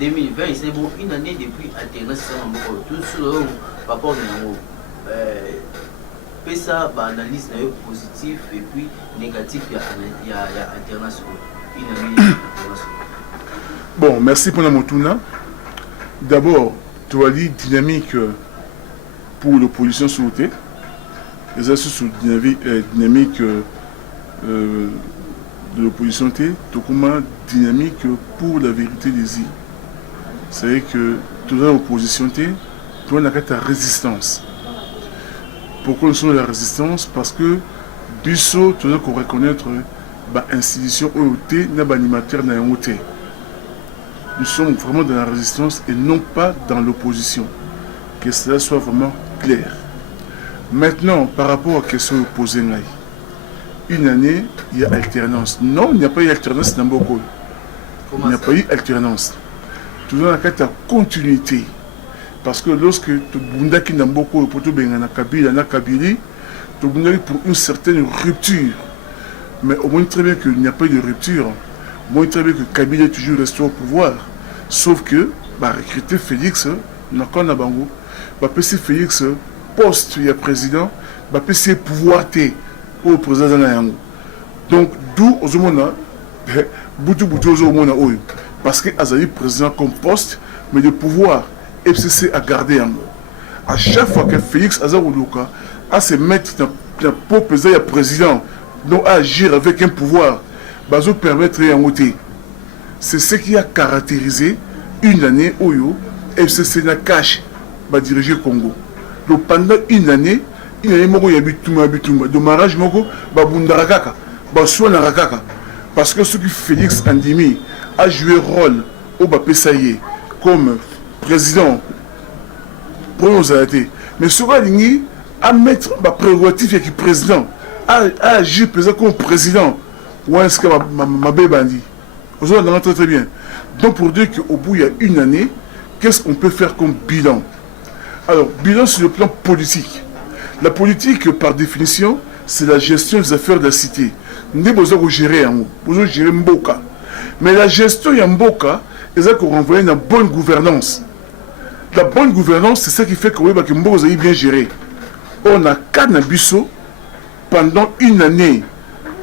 2020, c'est bon, une année depuis alternance, tout sur le rapport de ça, analyse positif et puis négatif, il y a alternance. Une année d'alternance. Bon, merci pour la montuna. D'abord, tu as dit dynamique pour l'opposition sautée. Les associations dynamique de l'opposition, tu as dynamique pour la vérité des îles. C'est-à-dire que tu as l'opposition, tu as ta résistance. Pourquoi nous sommes la résistance? Parce que Bissot, tu dois reconnaître l'institution OOT, l'animateur n'a OT. Nous sommes vraiment dans la résistance et non pas dans l'opposition. Que cela soit vraiment clair. Maintenant, par rapport à la question posée, une année, il y a alternance. Non, il n'y a pas eu alternance dans beaucoup. Il n'y a pas eu alternance. Tout dans la continuité. Parce que lorsque tu bundaki dans beaucoup pour tout bien na Kabila na Kabili, tu bundaki pour une certaine rupture. Mais au moins très bien qu'il n'y a pas eu de rupture. Au moins très bien que Kabila est toujours resté au pouvoir. Sauf que recruter Félix, n'a qu'un bango, PC Félix poste il y a président, PC pouvoir au président na yango. Donc d'où aux homona boutou aux homona oyo parce que Azali président comme poste mais le pouvoir FCC a gardé un mot. À chaque fois que Félix Azaroulouka a se mettre dans le président et président, donc à agir avec un pouvoir, bazo permettre un voter. C'est ce qui a caractérisé une année où FCC n'a caché va diriger le Congo. Donc pendant une année, moko ya bituma de mariage moko ba bundarakaka, ba soina rakaka. Parce que ce que Félix Andimi a joué rôle au Bapessaye comme président pour nous arrêter. Mais ce qu'il à mettre ma prérogative avec le président, à agir comme président, ou est-ce que ma bébandi? Vous avez très très bien. Donc pour dire qu'au bout il y a une année, qu'est-ce qu'on peut faire comme bilan? Alors, bilan sur le plan politique. La politique, par définition, c'est la gestion des affaires de la cité. Nous avons besoin de gérer un mot, besoin de gérer Mboka. Mais la gestion de Mboka, c'est qu'on renvoie une bonne gouvernance. La bonne gouvernance, c'est ça qui fait que Mboka est bien géré. On a quatre Nabiso pendant une année.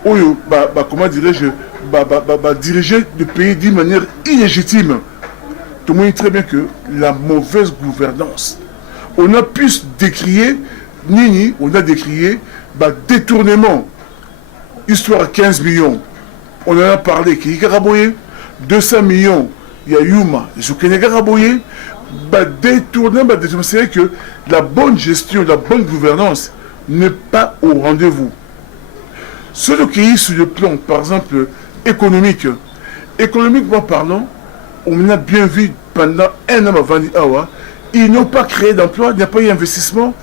Comment dirais-je, diriger le pays d'une manière illégitime. Tout le monde sait très bien que la mauvaise gouvernance. On a pu décrier, on a décrié détournement. Histoire à 15 millions. On en a parlé, qui est Garaboye, 200 millions, il y a Yuma, je connais Garaboye, détournement, c'est que la bonne gestion, la bonne gouvernance n'est pas au rendez-vous. Ce qui est sur le plan, par exemple, économique, économiquement parlant, on a bien vu pendant un an avant d'Awa, ils n'ont pas créé d'emploi, il n'y a pas eu d'investissement.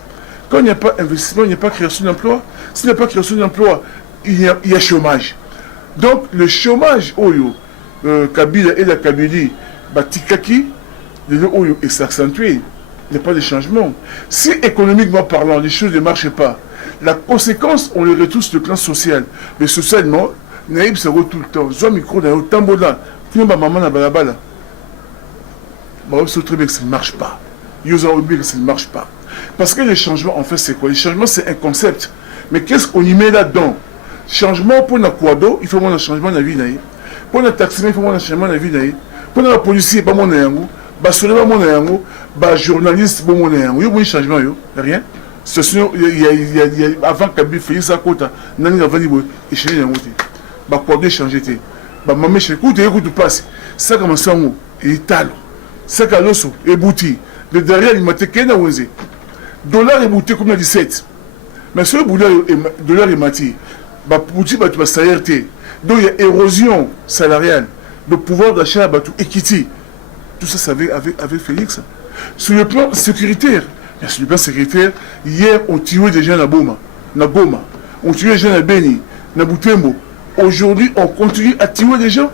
Quand il n'y a pas d'investissement, il n'y a pas de création d'emploi. S'il n'y a pas de création d'emploi, il y a chômage. Donc le chômage, Kabila et la Kabili, Tikaki, et s'accentuer. Il n'y a pas de changement. Si économiquement parlant, les choses ne marchent pas, la conséquence, on le retrouve sur le plan social. Mais socialement, Naïb se retrouve tout le temps. Zoa micro dans le tambola. Tout le maman na balabala. Bah, c'est très bien que ça ne marche pas. Ils ont oublié que ça ne marche pas. Parce que les changements, en fait, c'est quoi? Les changements, c'est un concept. Mais qu'est-ce qu'on y met là-dedans? Changement pour la quado, il faut voir un changement de la vie. Pour le taxi, il faut voir un changement de la vie. Pour la policier, pas mon yango. Bah, sur pas mon yango. Bah, journaliste, pas mon yango. Il y a un changement, rien. Avant qu'Abi fasse sa quota, Nani a vendu et chez les bah, quoi de changer. Bah, maman, je écoute, passe. Ça commence en haut. Et talo. Ça commence et bouti. Le derrière, il m'a été qu'un osé. Dollar est bouti comme la 17. Mais ce dollar est mati. Bah, bouti, bah, tu vas salaire. Donc, il y a érosion salariale. Le pouvoir d'achat, bah, tout équité. Tout ça, c'est avec Félix. Sur le plan sécuritaire, sur le plan sécuritaire, hier, on tuait des gens à Goma. On tuait des gens à Beni, à Boutembo. Aujourd'hui, on continue à tuer des gens.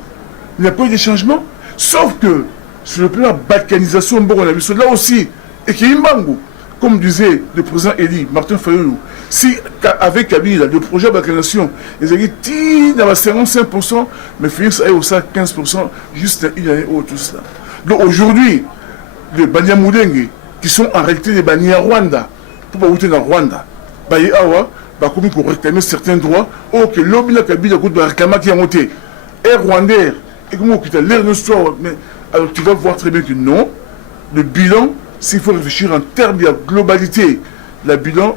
Il n'y a pas eu de changement. Sauf que, sur le plan de la balkanisation, on a vu cela aussi. Et qui est Mbango, comme disait le président Eli, Martin Fayoulou, si avec Kabila, le projet de balkanisation, ils ont dit, il y a 55%, mais Félix a eu aussi 15%, juste une année ou tout cela. Donc aujourd'hui, les Banyamulenge, qui sont en réalité les Banyarwanda, pour pas voter dans Rwanda, Baye Awa, comme pour réclamer certains droits, ok, l'homme la Kabila va réclamer qui a monté. Et Rwandais, et comment tu as l'air de histoire, mais alors tu vas voir très bien que non, le bilan, s'il faut réfléchir en termes de globalité, le bilan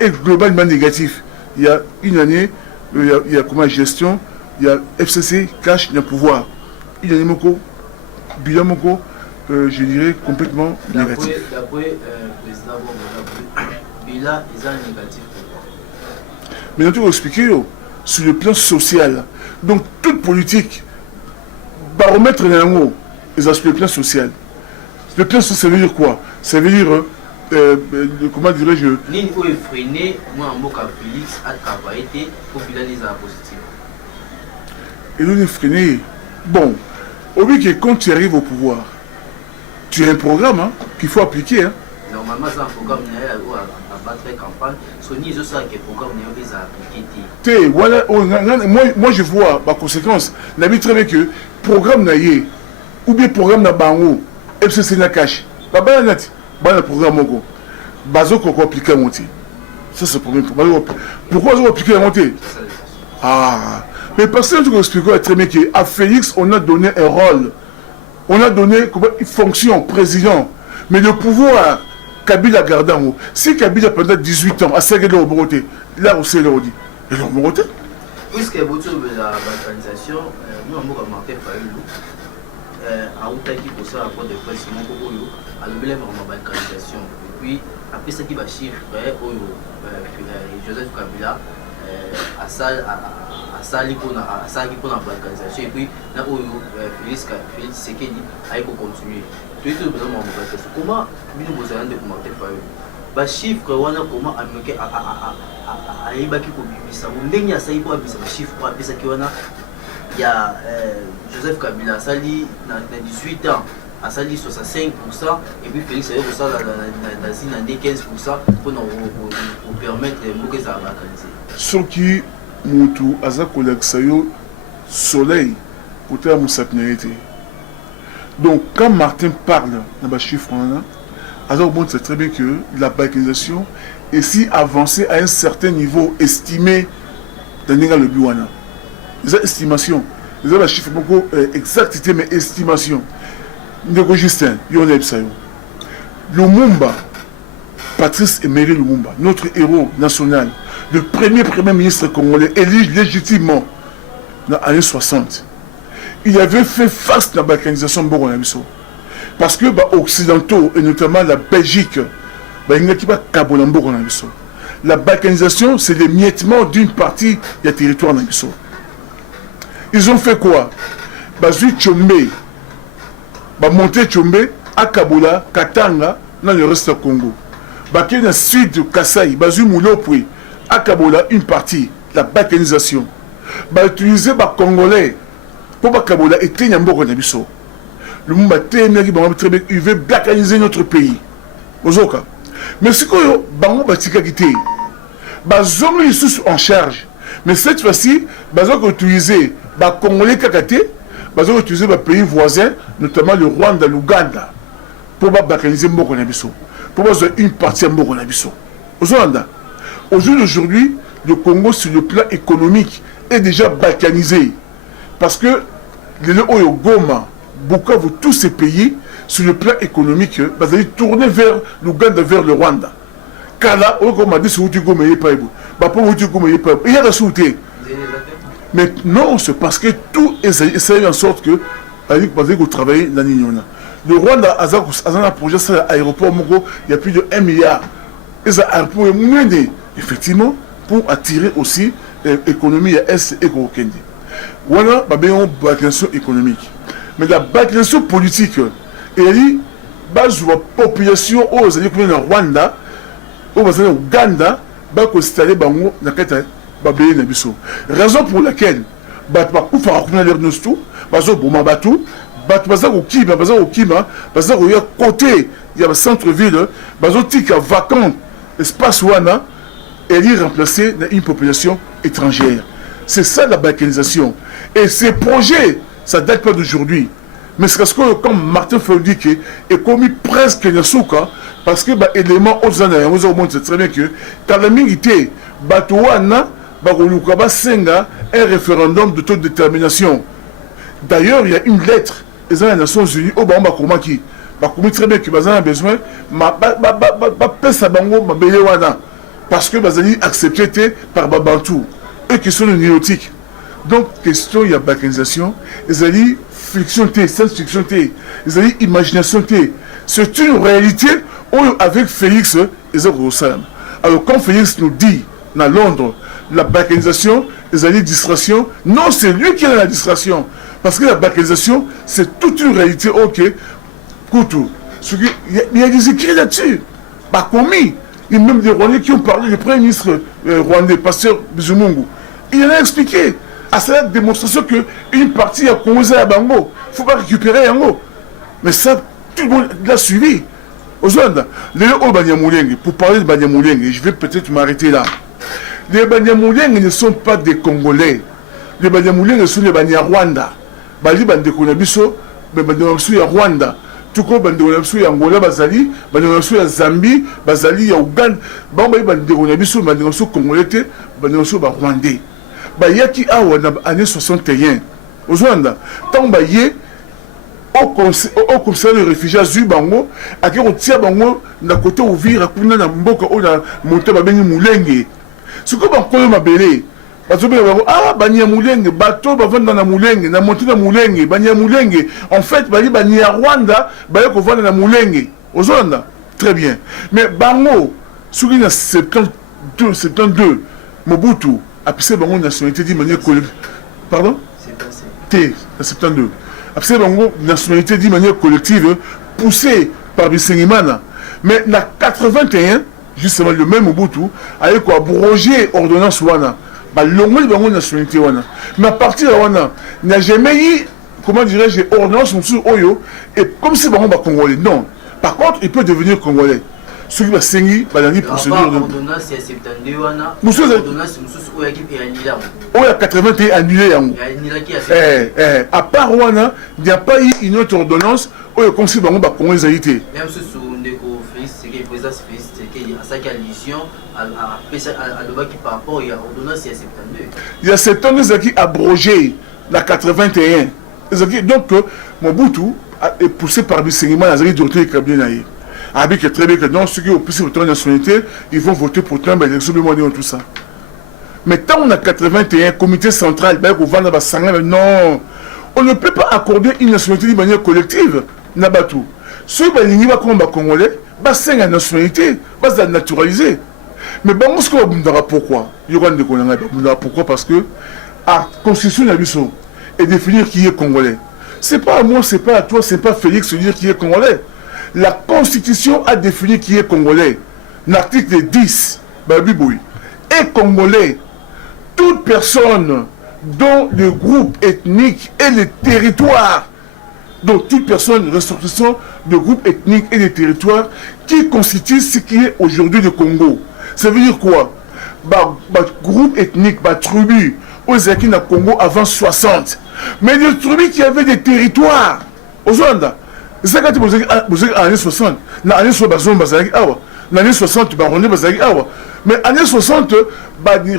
est globalement négatif. Il y a une année, il y a comment gestion, il y a FCC, cash, il y a pouvoir. Il y a Moko, bilan Moko, je dirais complètement négatif. D'après le président, bilan est négatif. Mais nous, tu vas expliquer sur le plan social. Donc, toute politique, baromètre les mots, sur le plan social. Le plan social, ça veut dire quoi? Ça veut dire, comment dirais-je? Ni où est freiné, moi en mot Félix a travaillé pour bilan des positifs. Et nous, freiné. Bon, au bout que quand tu arrives au pouvoir, tu as un programme hein, qu'il faut appliquer. Hein. Normalement, c'est un programme qui a battre campagne. Sony, je sais que le programme n'est pas appliqué. Voilà, moi, je vois ma conséquence. On a vu très bien que le programme n'a pas, ou bien le programme n'a pas, FCC n'a cash. Pas le programme Mogo. Bazo qu'on applique à monter. Ça, c'est le premier problème. Pourquoi on applique à monter? Ah, mais parce que tu expliques très bien qu'à Félix, on a donné un rôle. On a donné une fonction, président. Mais le pouvoir, Kabila garde en haut. Si Kabila pendant 18 ans a serré le Boroté, là où c'est le Rodi. Et le Boroté? Puisque vous avez la balkanisation, nous avons remarqué Fayoulou. À Outaki pour ça, rapport de presse, mon Kokoyo, à l'objet de la balkanisation. Et puis, après ce qui va chiffrer, Joseph Kabila, à Sali pour la balkanisation. Et puis, là où Félix Sekedi a continué. Comment nous vous avez commenté par chiffre comment américain a évacué pour bimisa on a ça pour bimisa chiffre pour bimisa qui il y a Joseph Kabila sali dans 18 ans a sali 65% et puis Félix a eu ça dans 15% pour nous permettre de nous que ça va organiser ce qui mutu azakola sayo soleil côté à musapnérité. Donc, quand Martin parle dans les chiffres, on sait très bien que la balkanisation est si avancée à un certain niveau estimé dans le Biwana. Les estimations, les chiffres beaucoup exactité, mais estimation. Ndeko Justin, Lumumba, Patrice Emery Lumumba, notre héros national, le premier ministre congolais élu légitimement dans les années 60. Il avait fait face à la balkanisation parce que les occidentaux et notamment la Belgique la balkanisation c'est l'émiettement d'une partie du territoire. Ils ont fait quoi? Monter Tchombe à Kabola, Katanga dans le reste du Congo. Dans le sud de Kasaï, Mulopwe à Kabola une partie la balkanisation. Utiliser les Congolais pour que Kabola ait un bon biso. Le monde il veut balkaniser notre pays. Mais ce que Bango Batika quitté, ils sont en charge. Mais cette fois-ci, ils ont utilisé les Congolais Kakate, ils ont utilisé les pays voisins, notamment le Rwanda, l'Ouganda, pour balkaniser mon biso. Pour une partie de mon biso. Aujourd'hui, le Congo sur le plan économique est déjà balkanisé. Parce que les Goma, Bukavu, tous ces pays, sur le plan économique, ils ont tourné vers l'Ouganda, vers le Rwanda. Kala, on a dit que Goma n'est pas il y a la souté. Mais non, c'est parce que tout essaye en sorte que vous travaillez dans l'Union. Le Rwanda a un projet sur l'aéroport, il y a plus de 1 milliard. Et ça a mené, effectivement, pour attirer aussi l'économie à Est et Kende. Voilà une balkanisation économique. Mais la balkanisation politique, elle dit, la population au Rwanda, au Ouganda, va s'installer dans la raison pour laquelle, côté, il y a un centre-ville, vacant, espace Wana, elle est remplacée par une population étrangère. C'est ça la balkanisation. Et ces projets, ça ne date pas d'aujourd'hui. Mais c'est parce que comme Martin Fayulu dit est commis presque le souka parce que élément aux années c'est très bien que quand la milité batouana ba senga un référendum d'autodétermination. D'ailleurs, il y a une lettre des Nations Unies au Bamba Komaki. Très bien que Bazan a besoin parce que Bazali accepté par Babantou. Eux qui sont les néotiques. Donc, question, il y a balkanisation, ils allaient fiction, science fiction, ils allaient imagination. C'est une réalité où, avec Félix, ils ont ressemblé. Alors, quand Félix nous dit, dans Londres, la balkanisation, ils allaient distraction, non, c'est lui qui est dans la distraction. Parce que la balkanisation, c'est toute une réalité, ok. Koutou, il y a des écrits là-dessus. Pas commis. Il y a même des Rwandais qui ont parlé, le premier ministre rwandais, pasteur Bizumungu. Il en a expliqué. À cette démonstration qu'une partie a commencé à Bango. Il ne faut pas récupérer Yango. Mais ça, tout le monde l'a suivi. Aux Rwanda, les Banyamulenge, pour parler de Banyamulenge, je vais peut-être m'arrêter là. Les Banyamulenge ne sont pas des Congolais. Les Banyamulenge sont les Banyarwanda. Bali Bandekonabiso, mais Bandekonabiso ya Rwanda. Tout comme Bandekonabiso ya Angola, Bazali, Bandekonabiso ya Zambie, Bazali ya Ouganda, Bandekonabiso, Bandekonabiso Congolais, Bandekonabiso Rwandais. Bayaki awa na année 61 au Rwanda tant baye au conseil de réfugiés azui bango aki kotia bango na côté Uvira kuna na mboka o na monte babengi Mulenge siko bankolo mabele bazobela bango banya Mulenge bato bavanda na Mulenge na monte na Mulenge banya Mulenge en fait bali banya Rwanda baye ko vanda na Mulenge au Rwanda très bien mais bango soki na 72 Mobutu après bango nationalité d'une manière collective. Pardon? T, en 72. Après bango nationalité d'une manière collective poussée par Bisengimana. Mais en 81, justement le même Mobutu a abrogé ordonnance wana. L'ongole bango nationalité wana. Mais à partir de wana, il n'y a jamais eu, comment dirais-je, ordonnance sur Oyo et comme si bango congolais. Non. Par contre, il peut devenir congolais. Ce qui va saigner, dans la procédure de... L'ordonnance est 72 wana. L'ordonnance est 81 annulé. À part Rwanda, il n'y a pas eu une autre ordonnance où il conseille de Congo les haïtés. Même si le président Félix Tshisekedi a sa allusion à l'obaki par rapport à l'ordonnance est 72. Il y a 72 qui a abrogé la 81. Donc, Mobutu est poussé par Bisengimana, il a dit d'autres qui avec très bien que non, ceux qui ont pu se retourner la nationalité, ils vont voter pour Trump, tout ça. Mais tant on a 81, comité central, non, on ne peut pas accorder une nationalité de manière collective. Nabatou. Ceux qui vont comme Congolais, c'est la nationalité, c'est la naturaliser. Mais bon, ce qu'on va pourquoi? Pourquoi? Parce que la constitution est définir qui est Congolais. C'est pas à moi, c'est pas à toi, c'est pas Félix de dire qui est Congolais. La Constitution a défini qui est Congolais. L'article 10, est Congolais. Toute personne dont le groupe ethnique et le territoire, donc toute personne ressortissant de groupe ethnique et de territoire qui constitue ce qui est aujourd'hui le Congo. Ça veut dire quoi? Groupe ethnique, tribu, aux États au Congo avant 60. Mais les tribus qui avaient des territoires, aux Rwanda. C'est quand vous avez années 60, dans les années 60, dans les années 60, Rwandais bazali awa. Mais années 60,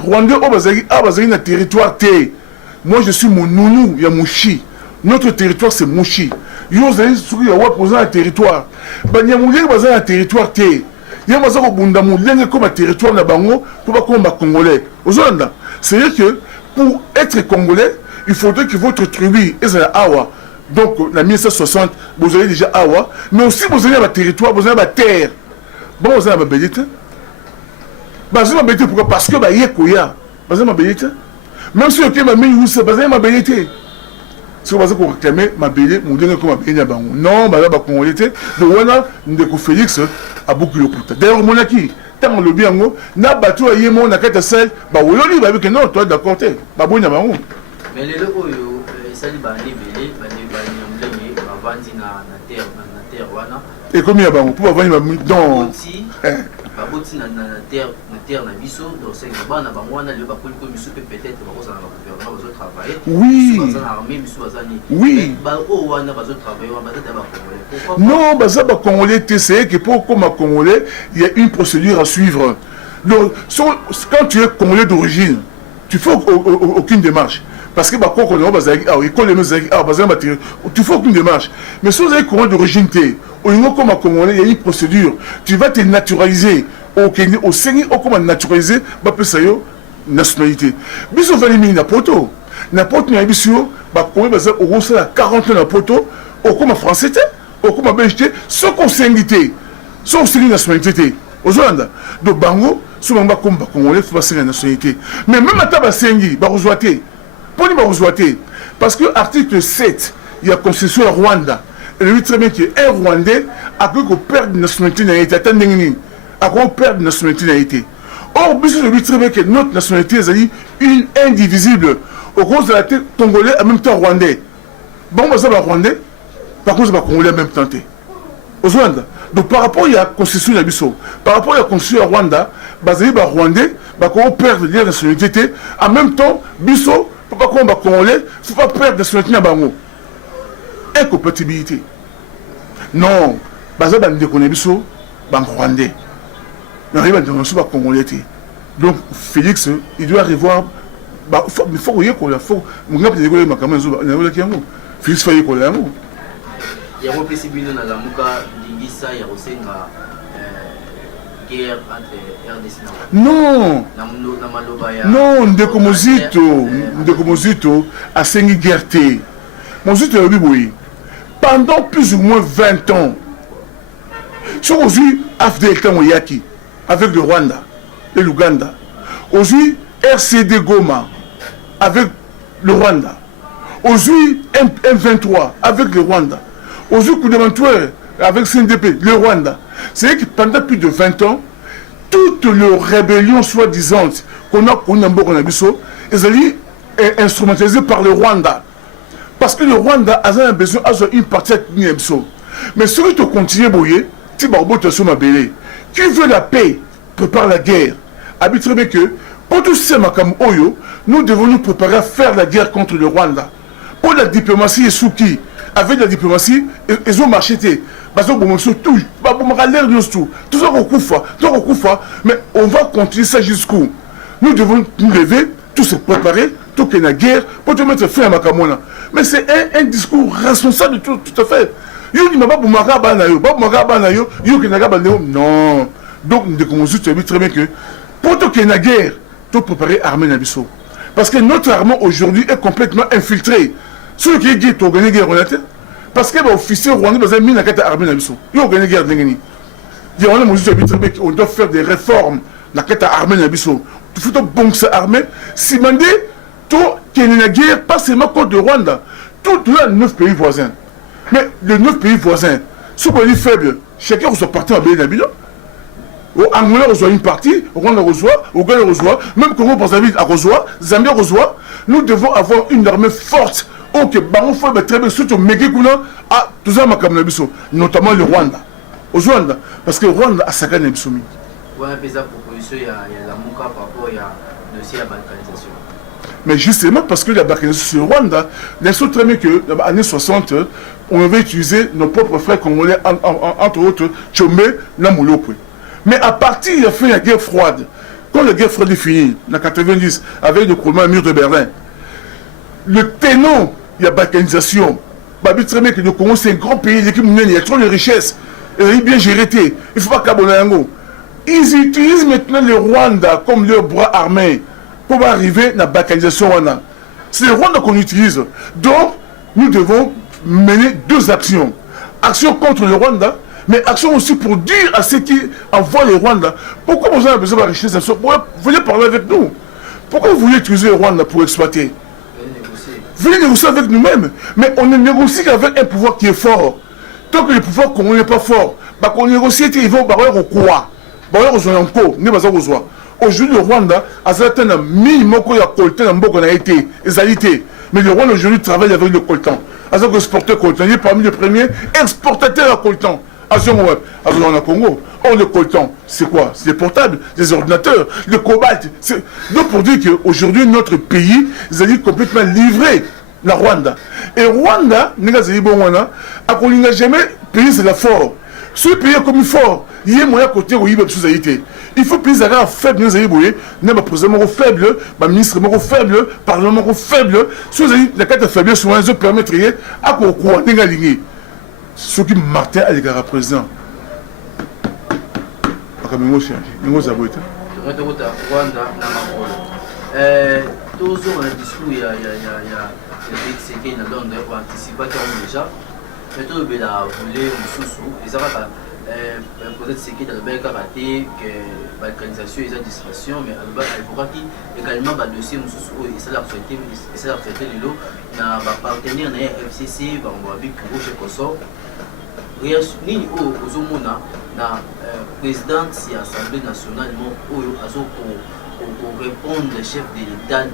Rwandais bazali na territoire T. Moi je suis mon nounou, ya Mouchi. Notre territoire c'est Mouchi. Yo zali souki ya posant un territoire. Banyamulenge bazali un territoire T. Ya bazako bunda mulenge comme un territoire na bango pour pas comme congolais. Ozonda. C'est-à-dire que pour être congolais, il faudrait que votre tribu ezala awa. Donc, en 1960, vous avez déjà Awa, mais aussi vous avez un territoire, vous avez une terre. Bon, vous avez une bellite. Vous avez une bellite pourquoi? Parce que vous avez une bellite. Même si vous avez une bellite. Si vous avez réclamé ma bellite, vous avez une bellite. Non, vous avez une bellite. Donc, vous avez Félix a beaucoup de coups. D'ailleurs, mon acquis, tant le bien, vous avez battu à Yémon, à Katasel, vous avez dit non, toi d'accord. Mais les locaux, ça dit belé, bavandi na terre wana. Et combien pour avoir dans baboti na terre militaire na biso donc c'est bana bango wana le bakoli ko misu peut-être bakozana na gouvernement bazo travailler oui bazana armée misu bazani oui ba o wana bazo travailler wana bazata ba congolais pourquoi non baza ba congolais c'est que pour comme congolais il y a une procédure à suivre donc quand tu es congolais d'origine tu fais aucune démarche parce que bah quand on tu fais aucune démarche mais si vous avez congolais d'origine au niveau comme congolais il y a une procédure tu vas te naturaliser au Sénégal au comment naturaliser bah peut ça yo nationalité biso va éliminer na poto na biso bah congolais bah au gros ça 40 ans na poto au comme français au comme belge ce qu'on s'invité ce c'est une nationalité aux Rwanda donc bango souvent ba comme congolais faut passer la nationalité mais même à tabasengi ba rejoiter pour ni ba rejoiter parce que article 7 il y a constitution Rwanda et lui très bien que un Rwandais a que perdre nationalité na été attendre nini a qu'on perdre nationalité na été or biso lui très bien que notre nationalité est une indivisible au cause de la tête congolais en même temps rwandais bon bah ça va rwandais par contre ça va congolais en même temps aux Rwanda donc par rapport à la constitution de Bisso, par rapport à la constitution de Rwanda, basé par Rwandais, qu'on perd la nationalité, en même temps, Bisso, faut pas qu'on va congolais, faut pas perdre la nationalité de Bango. Incompatibilité. Non, basé par le Bisso, Bango Rwandais. Il arrive à dire que c'est congolais. Donc Félix, il doit revoir. Il faut qu'il y ait quoi, il faut. Mon gars, il y a quoi, Félix, il y a quoi, il y a un peu de la Muka Lingisa, il y a aussi une guerre entre RDC et non non Ndekomozito a sengi guerre te Mozito a dit pendant plus ou moins 20 ans sur aujourd'hui AFDL Tamoyaki avec le Rwanda et l'Ouganda aujourd'hui RCD Goma avec le Rwanda aujourd'hui M23 avec le Rwanda aujourd'hui Koudemantoure avec CNDP, le Rwanda. C'est que pendant plus de 20 ans, toutes les rébellions soi-disant qu'on a connues en Abisso, elles sont instrumentalisées par le Rwanda. Parce que le Rwanda a besoin d'une partie de Abisso. Mais si tu continues à bouiller, tu vas au Mabélé. Qui veut la paix, prépare la guerre. Habituellement que, pour tous ces Makam Oyo, nous devons nous préparer à faire la guerre contre le Rwanda. Pour la diplomatie et Souki, avec la diplomatie, ils ont marché. Parce que tout ça mais on va continuer ça jusqu'où nous devons nous lever, tous se préparer, tout qu'il y a une guerre, pour te mettre fin à Makamona. Mais c'est un discours responsable de tout à fait. Non. Donc, nous devons très bien que pour tout qu'il y ait une guerre, tout préparer l'armée Nabiso. Parce que notre armée aujourd'hui est complètement infiltrée. Ceux qui est guerre, gagné guerre, parce que les officiers rwandais ont mis la carte armée dans le sont. Ils ont gagné guerre. On doit faire des réformes dans la carte armée dans le sont. Il faut bon que ça armée. Si mandé, tout qu'il y a une guerre, pas seulement contre le Rwanda, tous les 9 pays voisins. Mais les 9 pays voisins, ceux qui sont faibles, chacun reçoit partie en Bénin. Au Angola reçoit une partie, au Rwanda reçoit, au Ghana reçoit, même Congo Brazzaville reçoit, Zambie reçoit. Nous devons avoir une armée forte. Ok, baron faut très bien surtout Megekuna à tout ça notamment le Rwanda. Au Rwanda parce que le Rwanda a sa gagne bisomi. Ouais, mais ça proposition il y a la Muka par rapport il y a aussi la balkanisation. Mais justement parce que la balkanisation sur le Rwanda, il est très bien que dans les années 60, on avait utilisé nos propres frères congolais entre autres Tchombe, Namoulopo. Mais à partir il a fait la guerre froide. Quand la guerre froide est finie, en 90, avec le coulement mur de Berlin, le ténon, il y a balkanisation. Babi très bien que le Congo c'est un grand pays, il y a trop de richesses. Il est bien géré. Il ne faut pas qu'abonner. Ils utilisent maintenant le Rwanda comme leur bras armé pour arriver à la balkanisation. C'est le Rwanda qu'on utilise. Donc, nous devons mener deux actions. Action contre le Rwanda, mais action aussi pour dire à ceux qui envoient le Rwanda pourquoi vous avez besoin de la richesse. Vous voulez parler avec nous. Pourquoi vous voulez utiliser le Rwanda pour exploiter? Venez négocier avec nous-mêmes, mais on ne négocie qu'avec un pouvoir qui est fort. Tant que le pouvoir qu'on n'est pas fort, bah qu'on négocie, ils vont barrer au quoi? Barrer aux Oyanko, n'est pas aux aujourd'hui, le Rwanda a un minimum qu'il y a coltan en Boko, on a été, égalité. Mais le Rwanda aujourd'hui travaille avec le coltan. À ce que exporteur coltan, il est parmi les premiers exportateurs à coltan. au Congo. Or, le coltan, c'est quoi? C'est des portables, des ordinateurs, le cobalt. Donc, pour dire qu'aujourd'hui, notre pays, est complètement livré la Rwanda. Et Rwanda, n'a jamais payé c'est la fort. Ce pays comme il fort, il y a moyen côté où il y a il faut payer ça faible, nous avons n'a pas président faible, pas ministre faible, parlement faible. Si vous avez la carte faible, souvent ils permettent à quoi n'est aligné. Ce qui Martin a les gars président. Comme moi aussi, nous avons été. Rwanda n'a pas toujours un discours il y a c'est qu'il y a Londres pour anticiper déjà. Mais tout le monde a voulu sous et ça va peut-être c'est qu'il y a le bel karaté que balkanisation et la distraction mais il faut également le dossier sous et ça l'a accepté le lot n'a pas partenaire na FCC va on va avec Roche Koso ni aux homona na président de l'Assemblée nationale pour répondre le chef de l'État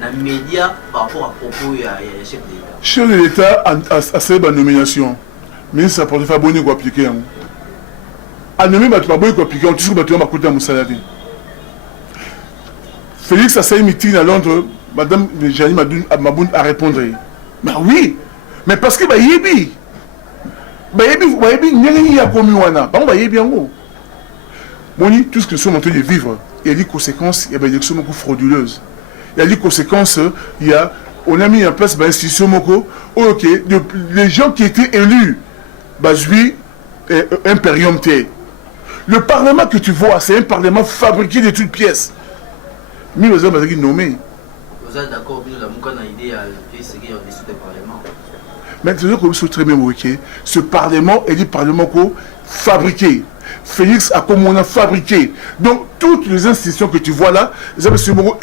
dans les médias par rapport à propos du chef de l'État. Chef de l'État a fait la nomination. Mais ça porte pas bonne pour appliquer. A nommé ma pas bonne pour appliquer, on toujours battu ma côté à Moussalade. Félix a fait un meeting à Londres, madame Jani Maboun a répondu. Mais oui, mais parce que Yebi, n'y a commis wana. Bah Yebi en gros. Moni, tout ce que nous sommes en train de vivre, il y a des conséquences, il y a des élections beaucoup frauduleuses. Il y a des conséquences, on a mis en place une institution moko, ok, les gens qui étaient élus, impérium T. Le parlement que tu vois, c'est un parlement fabriqué de toutes pièces. Mais les hommes ont nommé. Vous êtes d'accord, nous avons une idée à ce qu'il y a au-dessus du parlement. Mais tu sais très bien, ok, ce parlement est du parlement fabriqué. Félix a comme on a fabriqué. Donc, toutes les institutions que tu vois là, c'est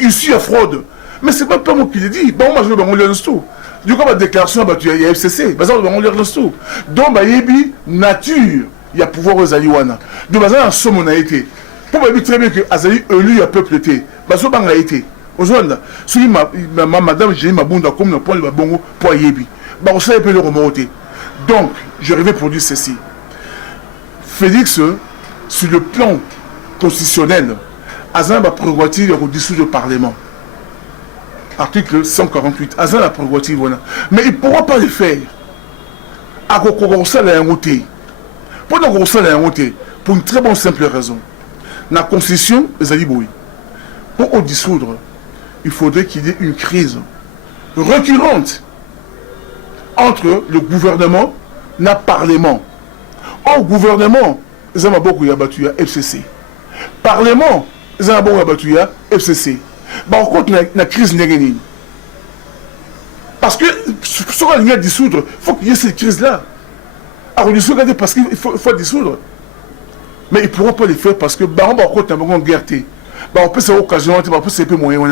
issu à fraude. Mais c'est pas moi qui l'ai dit. Bon, moi, je vais le tout. Du coup, ma déclaration, il y a FCC. On le tout. Donc, il y a nature, il y a pouvoir aux Aliwana. Donc, il y a un somme, on a été. Pour dire très bien que Azali élu, il y a peuple été. Il y a été. Aujourd'hui, si madame, j'ai ma bonne comme le point de bongo pour Yebi. On sait un peu le remonter. Donc, je rêvais pour dire ceci. Félix, sur le plan constitutionnel, Azan a prérogative de dissoudre le Parlement. Article 148. Azan a prérogative, voilà. Mais il ne pourra pas le faire. Pour une très bonne simple raison. La Constitution, pour dissoudre, il faudrait qu'il y ait une crise récurrente entre le gouvernement et le Parlement. Au gouvernement, ils ont beaucoup battu à FCC. Parlement, ils ont beaucoup battu à FCC. Par contre, la crise n'est parce que sur la ligne à dissoudre, il faut qu'il y ait cette crise-là. Alors, dissoudre parce qu'il faut dissoudre. Mais ils ne pourront pas le faire parce que on va encore avoir une guerre. On peut avoir occasion, on peut avoir moyen.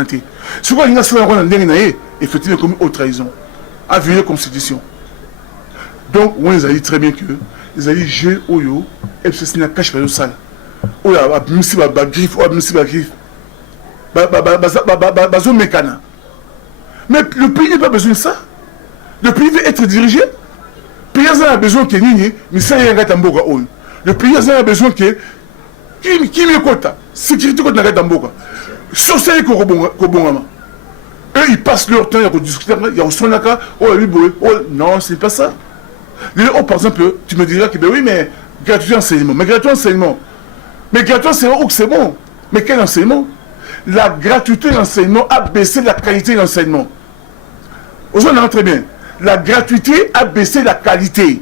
Sur la ligne à effectivement comme haute trahison, à violer la Constitution. Donc, on les a dit très bien que les alliés jouent au yo, et c'est une cache par le sale. Oh là, monsieur va griffe, oh monsieur va griffe. Bazo mécana. Mais le pays n'a pas besoin de ça. Le pays veut être dirigé. Le pays a besoin que Nini, mais ça y est, le pays a besoin que qui me quota, sécurité contre la Gamboga. Sur ça, il y a eux, ils passent leur temps, il y a discuter, il y a son naka, oh, non, c'est pas ça. Oh, par exemple, tu me diras que ben oui, mais gratuit enseignement. Mais gratuit enseignement. Mais gratuit enseignement, c'est bon. Mais quel enseignement? La gratuité de l'enseignement a baissé la qualité de l'enseignement. Aujourd'hui, on a très bien. La gratuité a baissé la qualité.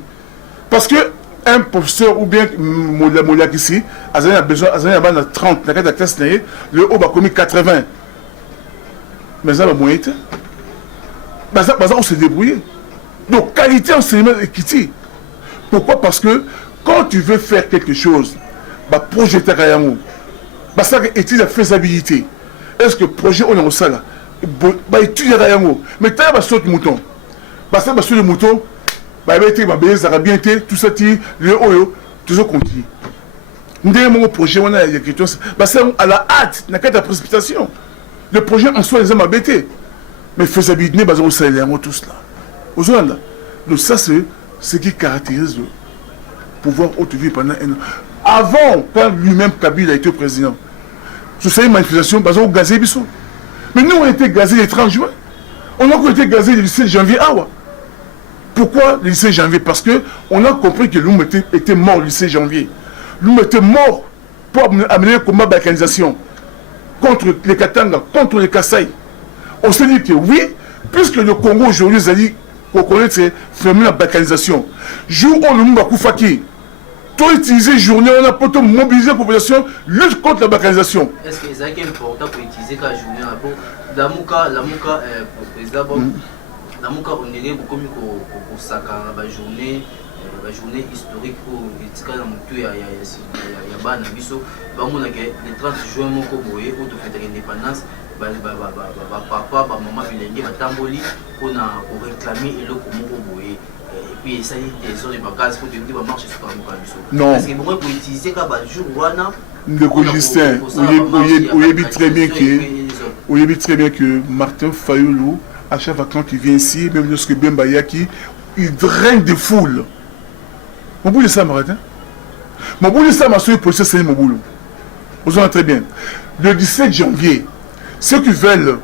Parce que un professeur ou bien Molia ici, il a besoin de 30, il a classe, le haut va commis 80. Mais ça va moyen. On s'est débrouillé. Donc, qualité enseignement équité. Pourquoi? Parce que quand tu veux faire quelque chose, projeter à Yamou, ça étude la faisabilité. Est-ce que le projet on est au sol? Étude à Yamou. Mais tu as sauter le mouton. Ça va sur le mouton, ça va bien été, tout ça, le oyo, tout ça continue. Nous avons un projet, on a quelque chose. C'est à la hâte, il n'y a qu'à la précipitation. Le projet en soi, les hommes embêtés. Mais faisabilité, on sait tous là. Donc ça, c'est ce qui caractérise pouvoir autour pendant un an. Avant, quand lui-même Kabila a été président, sur ces manifestations, ils ont gazé Bissot. Mais nous, on a été gazés le 30 juin. On a été gazés le 17 janvier. Pourquoi le 17 janvier? Parce qu'on a compris que l'homme était mort le 17 janvier. L'homme était mort pour amener le combat de la balkanisation contre les Katanga, contre les Kassai. On s'est dit que oui, puisque le Congo aujourd'hui, qu'on connaît, c'est fermer la balkanisation. Jour où le monde a Koufaki, tout utiliser journée, on a pour mobiliser la population, lutte contre la balkanisation. Est-ce que c'est important pour utiliser la journée pour la mouka, président, la mouka, on est beaucoup mieux pour ça la journée historique pour les tika na mutu ya bana biso bamona ke le 30 juin moko boye au to fête l'indépendance papa maman bilenge batamboli pour réclamer eloko moko boye et puis ça des zones de bagages pour dire ba marcher sur la mouka biso. Non, parce que bon pour utiliser ka ba jour wana de Justin, vous avez très bien que Martin Fayoulou, à chaque fois qu'il vient ici, même lorsque Bemba Yaki, il draine des foules. Mon boulot, ça, Maratin. Mon boulot, ça, ma soeur, policier, c'est mon boulot. Vous en très bien. Le 17 janvier, ceux qui veulent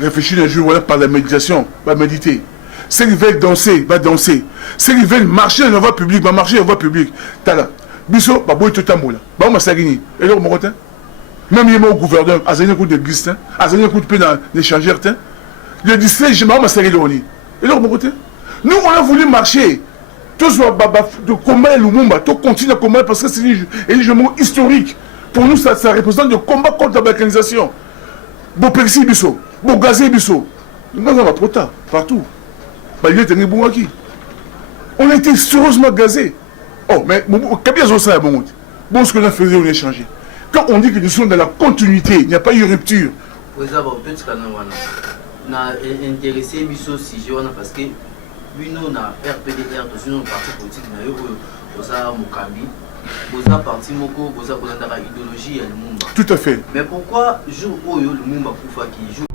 réfléchir un jour voilà, par la méditation, va méditer. Ceux qui veulent danser, va danser. Ceux qui veulent marcher dans la voie publique, va marcher dans la voie publique. Tala. Biso, va boire tout le temps. Bah, on m'a sagini. Et là, mon Maratin. Même il y a un gouverneur, à un coup de glisse, à un coup de paix dans l'échangeur. Le 17 janvier, on m'a sagini. Et là, mon côté. Nous, on a voulu marcher. Tout ce de combat Lumumba, tout continue à combattre parce que c'est un jugement historique. Pour nous, ça représente le combat contre la balkanisation. Bon Percy Bisso, bon Gazé Bisso. Nous avons trop tard, partout. Il est un bon acquis. On a été sérieusement gazés. Oh, mais combien de ça bon, ce que nous faisons, on a changé. Quand on dit que nous sommes dans la continuité, il n'y a pas eu rupture. Vous avez intéressé Bisso si je parce que nous na RPDR tous nos partis politiques na yo oza Mukambi boza parti moko boza kolanda idéologie ya Lumumba. Tout à fait. Mais pourquoi jour oyo Lumumba kufa qui joue